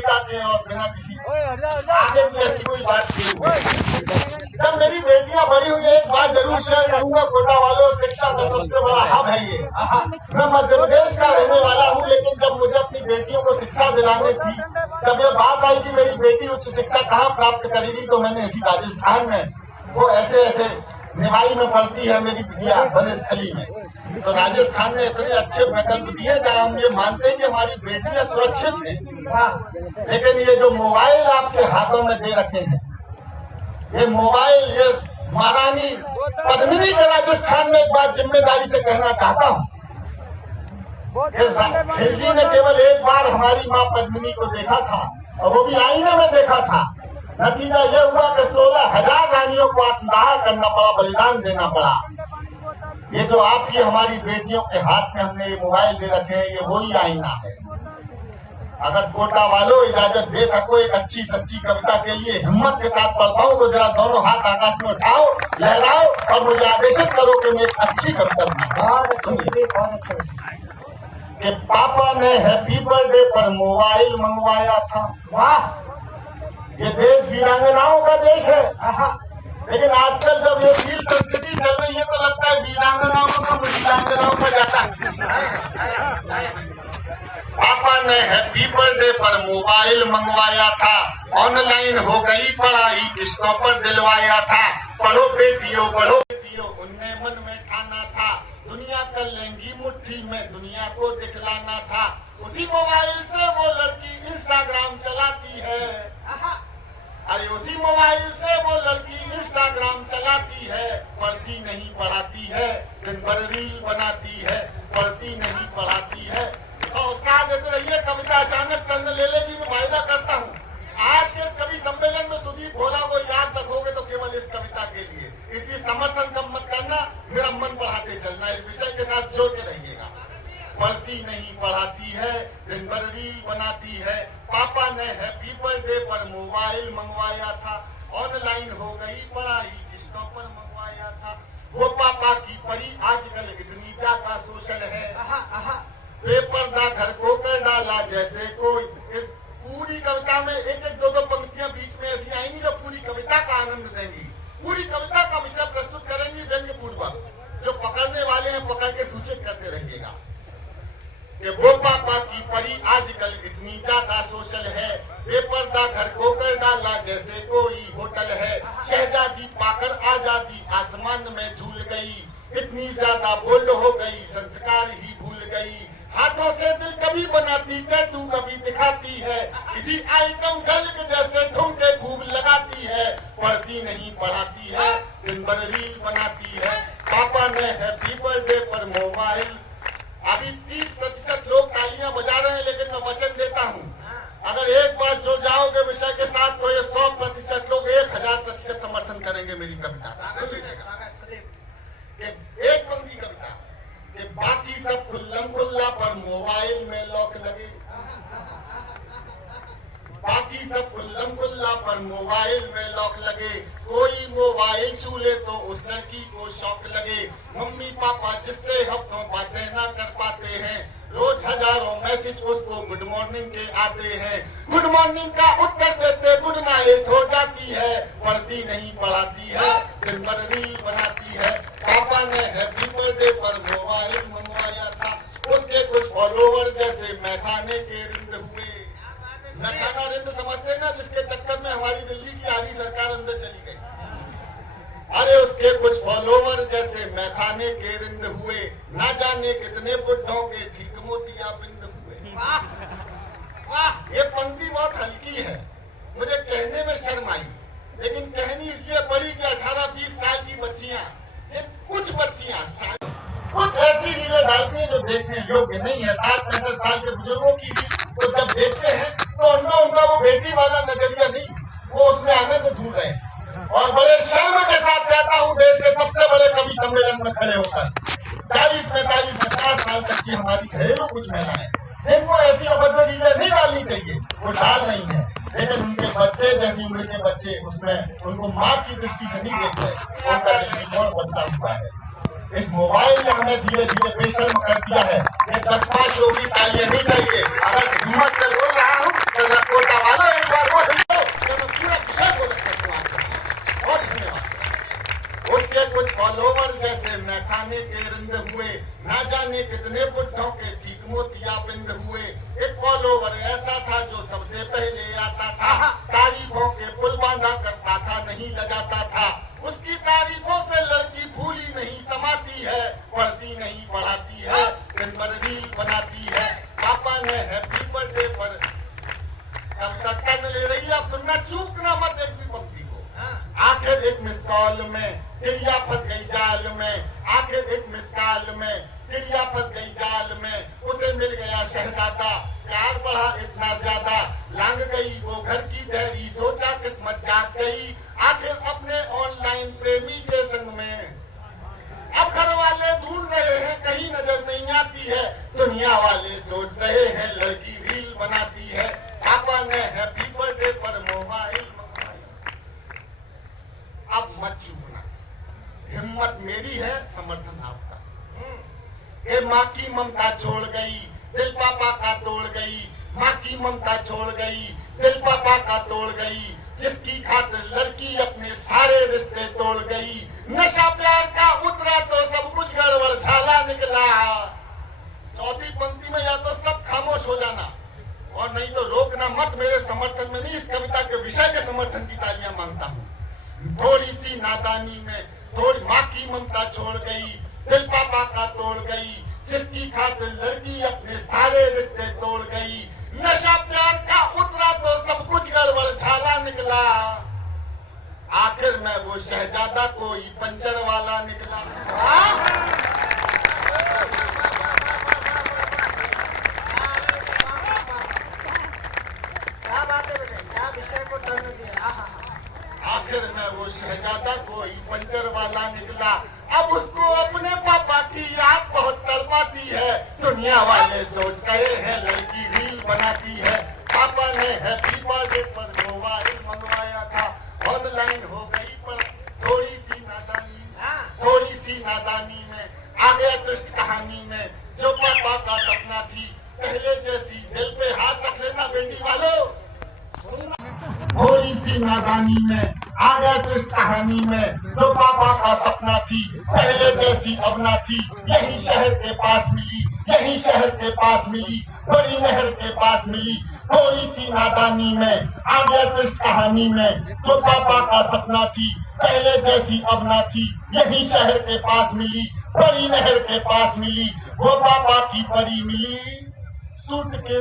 कविता के और बिना किसी आगे भी ऐसी कोई बात नहीं। जब मेरी बेटियां बड़ी हुई, एक बात जरूर शेयर करूंगा कोटा वालों, शिक्षा का सबसे बड़ा हब है ये। मैं मध्य प्रदेश का रहने वाला हूँ, लेकिन जब मुझे अपनी बेटियों को शिक्षा दिलानी थी, जब ये बात आई कि मेरी बेटी उच्च शिक्षा कहाँ प्राप्त करेगी, तो मैंने इसी राजस्थान में, वो ऐसे ऐसे निवाई में पढ़ती है मेरी बिटिया बनस्थली में, तो राजस्थान ने इतने अच्छे प्रकल्प दिए जहाँ हम ये मानते हैं कि हमारी बेटियां सुरक्षित हैं। लेकिन ये जो मोबाइल आपके हाथों में दे रखे हैं, ये मोबाइल, ये महारानी पद्मिनी के राजस्थान में एक बात जिम्मेदारी से कहना चाहता हूँ, खिलजी ने केवल एक बार हमारी माँ पद्मिनी को देखा था, और वो भी आईने में देखा था। नतीजा ये हुआ कि 16,000 रानियों को आत्मदाह करना पड़ा, बलिदान देना पड़ा। ये जो आपकी हमारी बेटियों के हाथ में हमने ये मोबाइल दे रखे हैं, ये वही आईना है। अगर कोटा वालों इजाजत दे सको एक अच्छी सच्ची कविता के लिए हिम्मत के साथ पढ़ पाऊं, तो जरा दोनों हाथ आकाश में उठाओ, लहराओ और मुझे आदेशित करो कि मैं एक अच्छी कविता कि पापा ने हैप्पी बर्थडे पर मोबाइल मंगवाया था। वाह, ये देश वीरांगनाओं का देश है। लेकिन आजकल जब ये वीर संस्कृति चल रही है, तो लगता है वीरांगनाओं को वीरांगनाओं का जाता है। पापा ने हैप्पी बर्थडे पर मोबाइल मंगवाया था, ऑनलाइन हो गई पढ़ाई किस्तों पर दिलवाया था। पढ़ो बेटियों, उनने मन में ठाना था, दुनिया कर लेंगी मुट्ठी में, दुनिया को दिखलाना था। उसी मोबाइल से वो लड़की इंस्टाग्राम चलाती है। अरे उसी मोबाइल से वो लड़की इंस्टाग्राम चलाती है, पढ़ती नहीं पढ़ाती है, दिन भर रील बनाती है, पढ़ती नहीं पढ़ाती है। और साथ देते रहिए, कविता अचानक टर्न ले लेगी, मैं वायदा करता हूँ। आज के इस कवि सम्मेलन में सुदीप भोला को याद रखोगे तो केवल इस कविता के लिए, इसलिए समर्थन कम मत करना, मेरा मन बढ़ाते चलना, इस विषय के साथ जोड़ के रहिएगा। पढ़ती नहीं पढ़ाती है, दिन भर रील बनाती है। पापा ने हैप्पी बर्थडे पर मोबाइल मंगवाया था, ऑनलाइन हो गई पढ़ाई किस्तों पर मंगवाया था। वो पापा की परी आजकल इतनी ज्यादा सोशल है, बेपर्दा घर को कर डाला जैसे कोई। इस पूरी कविता में एक एक दो पंक्तियां बीच में ऐसी आएंगी जो पूरी कविता का आनंद देंगी, पूरी कविता का विषय प्रस्तुत करेंगी व्यंग्य पूर्वक। जो पकड़ने वाले हैं पकड़ के सूचित करते रहिएगा कि वो पापा की परी आजकल इतनी ज्यादा सोशल है, बेपर्दा घर को कर डाला जैसे कोई होटल है। शहजादी पाकर आजादी आसमान में झूल गई, इतनी ज्यादा बोल्ड हो गई संस्कार ही भूल गई। हाथों से दिल कभी बनाती टैटू कभी दिखाती है, किसी आइटम गर्ल के जैसे ठुमके खूब लगाती है। पढ़ती नहीं पढ़ाती है, दिन भर रील बनाती है। पापा ने हैप्पी बर्थडे पर मोबाइल। अभी 30% लोग तालियां बजा रहे हैं, लेकिन मैं वचन देता हूं, अगर एक बार जुड़ जाओगे विषय के साथ तो ये 100% लोग 1000% समर्थन करेंगे मेरी कविता। एक पंक्ति कविता कि बाकी सब खुल्लम खुल्ला पर मोबाइल में लॉक लगे, बाकी सब खुल्लम खुल्ला पर मोबाइल में लॉक लगे। कोई मोबाइल छू ले तो उस लड़की को शौक लगे। मम्मी पापा जिससे हफ्तों बातें ना कर पाते हैं, रोज हजारों मैसेज उसको गुड मॉर्निंग के आते हैं। गुड मॉर्निंग का उत्तर देते गुड नाइट हो जाती है। पढ़ती नहीं पढ़ाती है, दिन भर रील बनाती है। पापा ने हैप्पी बर्थडे पर मोबाइल मंगवाया था, उसके कुछ फॉलोवर जैसे मैखाने के रिंद हुए। मैखाना रिंद समझते ना, जिसके चक्कर में हमारी दिल्ली की आधी सरकार अंदर चली गई। अरे उसके कुछ फॉलोवर जैसे मैखाने के रिंद हुए, ना जाने कितने बुड्ढों के ठीक मोतिया बिंद हुए। वाह, ये पंक्ति बहुत हल्की है, मुझे कहने में शर्म आई, लेकिन कहनी इसलिए पड़ी कि 18-20 साल की बच्चियां, कुछ बच्चियां कुछ ऐसी रीलें डालती हैं जो देखने योग्य नहीं है। 60-65 साल के बुजुर्गों की तो जब देखते हैं तो उनका वो बेटी वाला नजरिया नहीं, वो उसमें आनंद ढूंढ रहे हैं। और बड़े शर्म के साथ कहता हूँ, देश के सबसे बड़े कवि सम्मेलन में खड़े होकर 40, 45, 50 साल तक की हमारी घरेलू कुछ महिलाएं, जिनको ऐसी अभद्र रीलें नहीं डालनी चाहिए, वो डाल रही है। लेकिन उनके बच्चे जैसी उम्र के बच्चे उसमें उनको माँ की दृष्टि से नहीं देख रहे, उनका दृष्टिकोण बदला हुआ है। इस मोबाइल ने हमें धीरे धीरे बेशर्म कर दिया है। ये 10-5 लोग भी तालियां नहीं चाहिए। अगर हिम्मत से बोल रहा हूँ तो कोटा के रिंद हुए, ना जाने कितने बुढ़ों के ठीक मोतिया बिंद हुए। एक फॉलोवर ऐसा था जो सबसे पहले आता था, तारीफों के पुल बांधा करता था, नहीं लगाता था। उसकी तारीफों से लड़की भूली नहीं समाती है, पढ़ती नहीं पढ़ाती है, दिन भर रील बनाती है। पापा ने हैप्पी बर्थडे पर टन ले रही है, अब सुनना चूकना मत एक भी पंक्ति को। आखिर एक मिस कॉल में चिड़िया फंस गई जाल में, आखिर एक मिस कॉल में चिड़िया फंस गई जाल में। उसे मिल गया शहजादा, प्यार बढ़ा इतना ज्यादा, लांग गई वो घर की देरी, सोचा किस्मत जाग गई आखिर अपने ऑनलाइन प्रेमी के संग में। अब घर वाले ढूंढ रहे हैं, कहीं नजर नहीं आती है, दुनिया वाले सोच रहे हैं लड़की रील बनाती है। पापा ने हैप्पी बर्थडे पर मोबाइल मंगवाया। अब मत चूकना, हिम्मत मेरी है, समर्थन आपका। ये माँ की ममता छोड़ गई, दिल पापा का तोड़ गई, माँ की ममता छोड़ गई, दिल पापा का तोड़ गई। जिसकी खातिर लड़की अपने सारे रिश्ते तोड़ गई, नशा प्यार का उतरा तो सब कुछ गड़बड़ झाला निकला। चौथी पंक्ति में या तो सब खामोश हो जाना और नहीं तो रोकना मत। मेरे समर्थन में नहीं, इस कविता के विषय के समर्थन की तालियां मांगता हूँ। थोड़ी सी नादानी में थोड़ी माँ की ममता छोड़ गई, दिल पापा का तोड़ गई, जिसकी खातिर लड़की अपने सारे रिश्ते तोड़ गई। नशा प्यार का उतरा तो सब कुछ गड़बड़ झाला निकला, आखिर में वो शहजादा कोई पंचर वाला निकला। क्या बात है बेटे, क्या विषय को टर्न दिया। आखिर में वो शहजादा कोई पंचर वाला निकला। अब उसको अपने पापा की याद बहुत तड़पाती है, दुनिया वाले सोच रहे हैं लड़की रील बनाती है। पापा ने हैप्पी बर्थडे पर मोबाइल मंगवाया था, ऑनलाइन हो गई पर थोड़ी सी नादानी में आ गया ट्विस्ट कहानी में। जो पापा का सपना थी पहले जैसी, दिल पे हाथ रख लेना बेटी वालों। थोड़ी सी नादानी में आ गया ट्विस्ट कहानी में, जो पापा का सपना थी पहले जैसी अब ना थी। यही शहर के पास मिली, यही शहर के पास मिली, बड़ी नहर के पास मिली। थोड़ी सी नादानी में आ गया ट्विस्ट कहानी में, जो पापा का सपना थी पहले जैसी अब ना थी। यही शहर के पास मिली, बड़ी नहर के पास मिली, वो पापा की परी मिली। सूट के